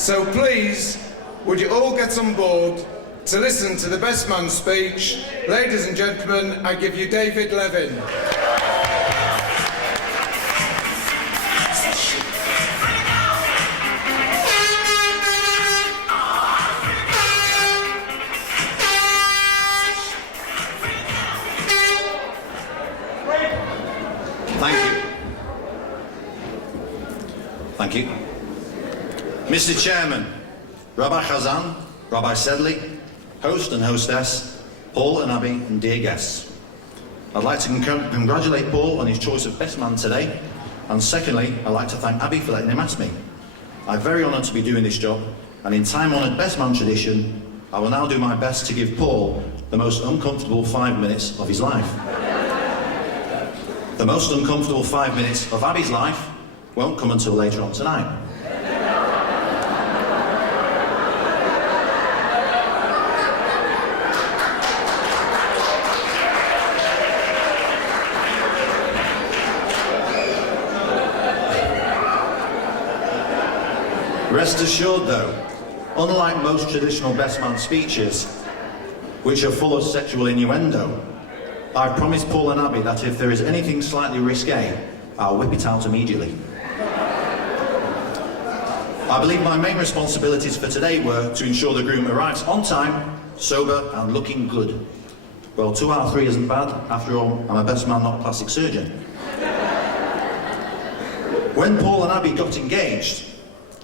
So please, would you all get on board to listen to the best man speech? Ladies and gentlemen, I give you David Levin. Thank you. Mr. Chairman, Rabbi Chazan, Rabbi Sedley, host and hostess, Paul and Abby, and dear guests. I'd like to congratulate Paul on his choice of best man today, and secondly, I'd like to thank Abby for letting him ask me. I'm very honoured to be doing this job, and in time-honoured best man tradition, I will now do my best to give Paul the most uncomfortable 5 minutes of his life. The most uncomfortable 5 minutes of Abby's life won't come until later on tonight. Rest assured though, unlike most traditional best man speeches, which are full of sexual innuendo, I've promised Paul and Abby that if there is anything slightly risque, I'll whip it out immediately. I believe my main responsibilities for today were to ensure the groom arrives on time, sober and looking good. Well, 2 out of 3 isn't bad. After all, I'm a best man, not a plastic surgeon. When Paul and Abby got engaged,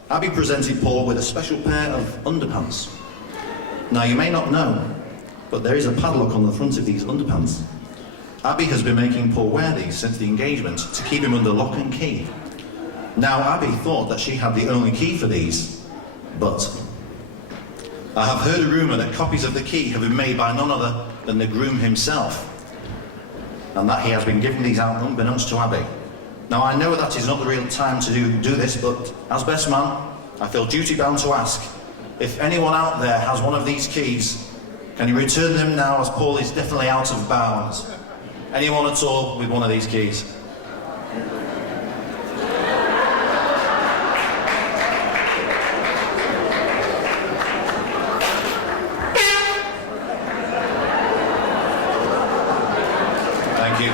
Abby presented Paul with a special pair of underpants. Now, you may not know, but there is a padlock on the front of these underpants. Abby has been making Paul wear these since the engagement to keep him under lock and key. Now, Abby thought that she had the only key for these, but I have heard a rumour that copies of the key have been made by none other than the groom himself, and that he has been giving these out unbeknownst to Abby. Now, I know that is not the real time to do this, but as best man, I feel duty-bound to ask, if anyone out there has one of these keys, can you return them now, as Paul is definitely out of bounds? Anyone at all with one of these keys? Thank you.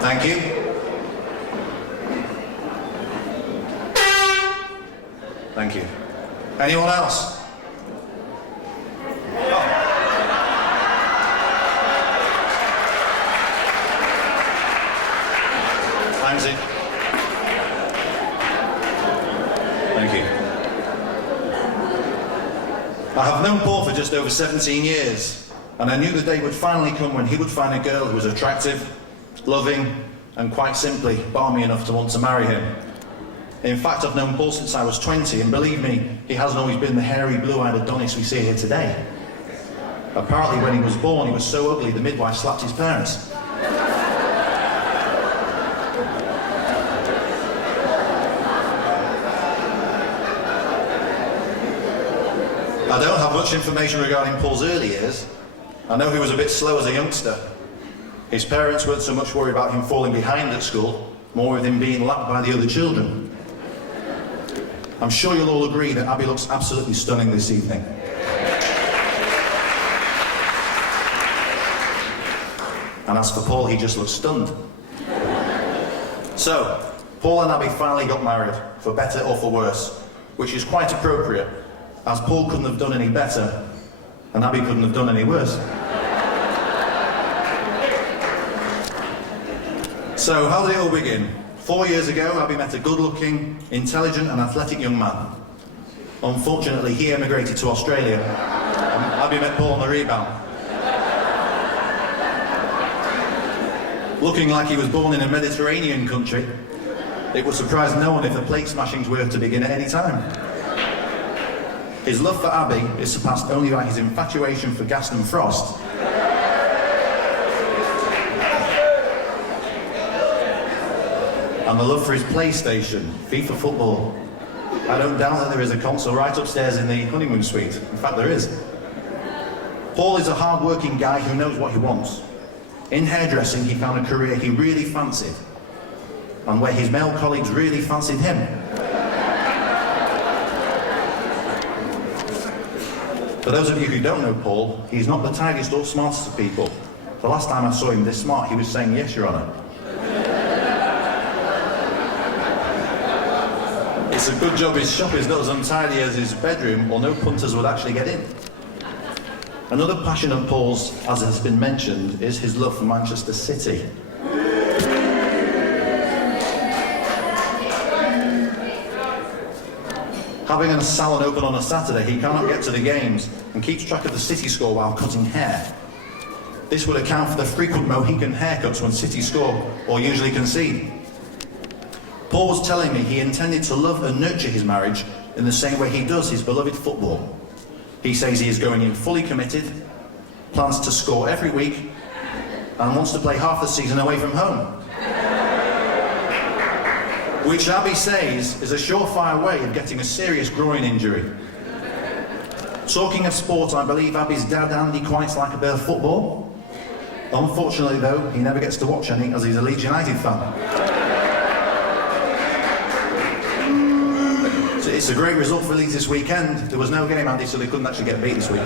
Thank you. Thank you. Anyone else? Thanks. Thank you. I have known Paul for just over 17 years, and I knew the day would finally come when he would find a girl who was attractive, loving, and quite simply, balmy enough to want to marry him. In fact, I've known Paul since I was 20, and believe me, he hasn't always been the hairy, blue-eyed Adonis we see here today. Apparently, when he was born, he was so ugly, the midwife slapped his parents. I don't have much information regarding Paul's early years. I know he was a bit slow as a youngster. His parents weren't so much worried about him falling behind at school, more with him being lapped by the other children. I'm sure you'll all agree that Abby looks absolutely stunning this evening. And as for Paul, he just looks stunned. So, Paul and Abby finally got married, for better or for worse, which is quite appropriate, as Paul couldn't have done any better, and Abby couldn't have done any worse. So, how did it all begin? 4 years ago, Abby met a good-looking, intelligent and athletic young man. Unfortunately, he emigrated to Australia, and Abby met Paul on the rebound. Looking like he was born in a Mediterranean country, it would surprise no one if the plate smashings were to begin at any time. His love for Abby is surpassed only by his infatuation for Gaston Frost. And the love for his PlayStation, FIFA Football. I don't doubt that there is a console right upstairs in the honeymoon suite. In fact, there is. Paul is a hard-working guy who knows what he wants. In hairdressing, he found a career he really fancied, and where his male colleagues really fancied him. For those of you who don't know Paul, he's not the tidiest or smartest of people. The last time I saw him this smart, he was saying, "Yes, Your Honour." It's a good job his shop is not as untidy as his bedroom, or no punters would actually get in. Another passion of Paul's, as has been mentioned, is his love for Manchester City. Having a salon open on a Saturday, he cannot get to the games and keeps track of the City score while cutting hair. This would account for the frequent Mohican haircuts when City score or usually concede. Paul was telling me he intended to love and nurture his marriage in the same way he does his beloved football. He says he is going in fully committed, plans to score every week, and wants to play half the season away from home. Which Abby says is a surefire way of getting a serious groin injury. Talking of sport, I believe Abby's dad Andy quite likes a bit of football. Unfortunately though, he never gets to watch any as he's a Leeds United fan. So it's a great result for Leeds this weekend. There was no game, Andy, so they couldn't actually get beat this week.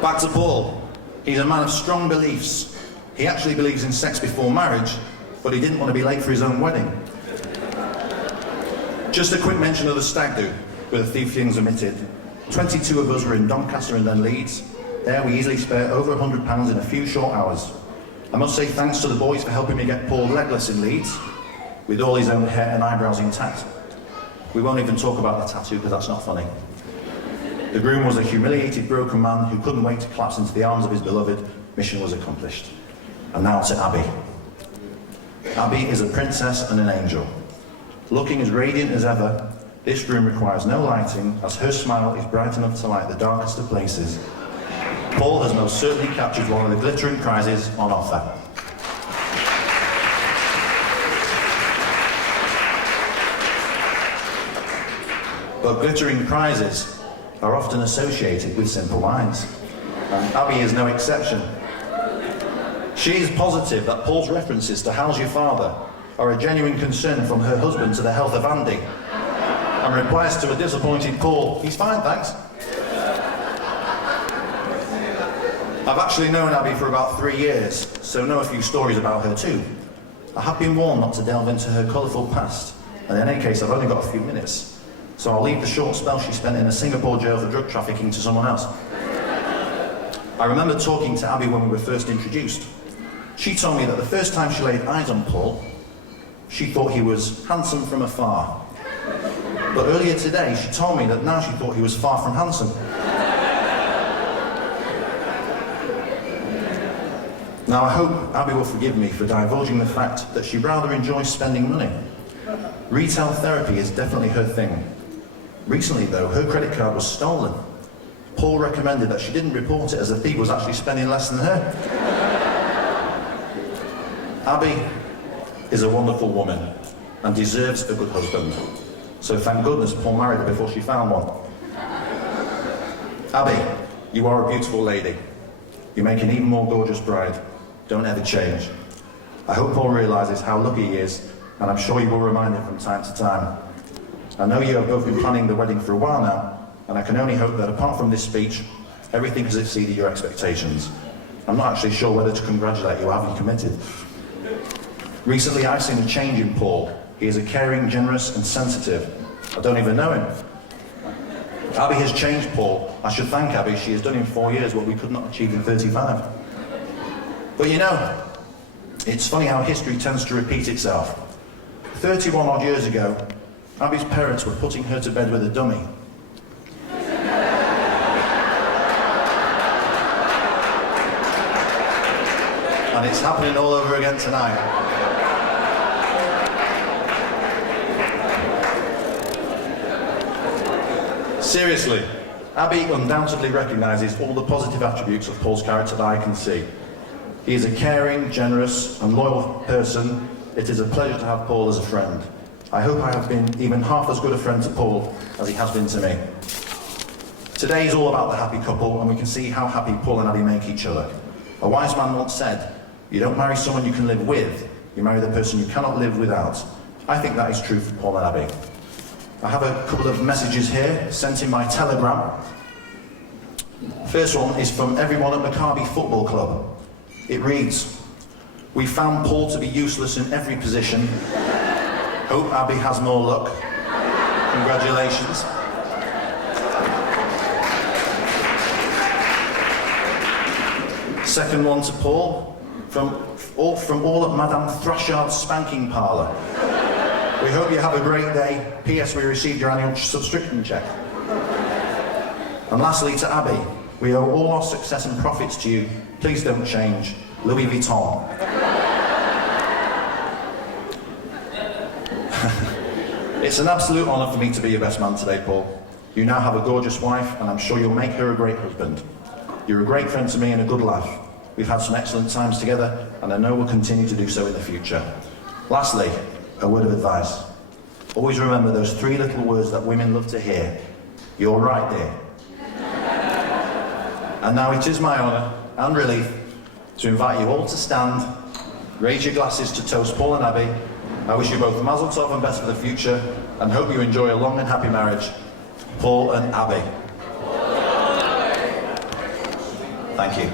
Back to Paul. He's a man of strong beliefs. He actually believes in sex before marriage, but he didn't want to be late for his own wedding. Just a quick mention of the stag do, with a few things omitted. 22 of us were in Doncaster and then Leeds. There we easily spare over £100 in a few short hours. I must say thanks to the boys for helping me get Paul legless in Leeds, with all his own hair and eyebrows intact. We won't even talk about the tattoo because that's not funny. The groom was a humiliated, broken man who couldn't wait to collapse into the arms of his beloved. Mission was accomplished. And now to Abby. Abby is a princess and an angel. Looking as radiant as ever, this room requires no lighting, as her smile is bright enough to light the darkest of places. Paul has most certainly captured one of the glittering prizes on offer. But glittering prizes are often associated with simple minds, and Abby is no exception. She is positive that Paul's references to "How's your father?" are a genuine concern from her husband to the health of Andy, and replies to a disappointed Paul, "He's fine, thanks." I've actually known Abby for about 3 years, so know a few stories about her too. I have been warned not to delve into her colourful past, and in any case I've only got a few minutes, so I'll leave the short spell she spent in a Singapore jail for drug trafficking to someone else. I remember talking to Abby when we were first introduced. She told me that the first time she laid eyes on Paul, she thought he was handsome from afar. But earlier today, she told me that now she thought he was far from handsome. Now I hope Abby will forgive me for divulging the fact that she rather enjoys spending money. Retail therapy is definitely her thing. Recently though, her credit card was stolen. Paul recommended that she didn't report it as the thief was actually spending less than her. Abby is a wonderful woman and deserves a good husband. So thank goodness Paul married her before she found one. Abby, you are a beautiful lady. You make an even more gorgeous bride. Don't ever change. I hope Paul realises how lucky he is, and I'm sure you will remind him from time to time. I know you have both been planning the wedding for a while now, and I can only hope that apart from this speech, everything has exceeded your expectations. I'm not actually sure whether to congratulate you or have you committed. Recently I've seen a change in Paul. He is a caring, generous and sensitive. I don't even know him. Abby has changed Paul. I should thank Abby. She has done in 4 years what we could not achieve in 35. But you know, it's funny how history tends to repeat itself. 31 odd years ago, Abby's parents were putting her to bed with a dummy. And it's happening all over again tonight. Seriously, Abby undoubtedly recognises all the positive attributes of Paul's character that I can see. He is a caring, generous and loyal person. It is a pleasure to have Paul as a friend. I hope I have been even half as good a friend to Paul as he has been to me. Today is all about the happy couple, and we can see how happy Paul and Abby make each other. A wise man once said, "You don't marry someone you can live with, you marry the person you cannot live without." I think that is true for Paul and Abby. I have a couple of messages here sent in my telegram. First one is from everyone at Maccabi Football Club. It reads, "We found Paul to be useless in every position. Hope Abby has more luck. Congratulations." Second one to Paul, from all at Madame Thrashard's spanking parlour. "We hope you have a great day. P.S. We received your annual subscription check." And lastly to Abby, "We owe all our success and profits to you. Please don't change. Louis Vuitton." It's an absolute honour for me to be your best man today, Paul. You now have a gorgeous wife, and I'm sure you'll make her a great husband. You're a great friend to me and a good laugh. We've had some excellent times together, and I know we'll continue to do so in the future. Lastly, a word of advice. Always remember those 3 little words that women love to hear. You're right, dear. And now it is my honour and relief to invite you all to stand, raise your glasses to toast Paul and Abby. I wish you both mazel tov and best for the future, and hope you enjoy a long and happy marriage. Paul and Abby. Thank you.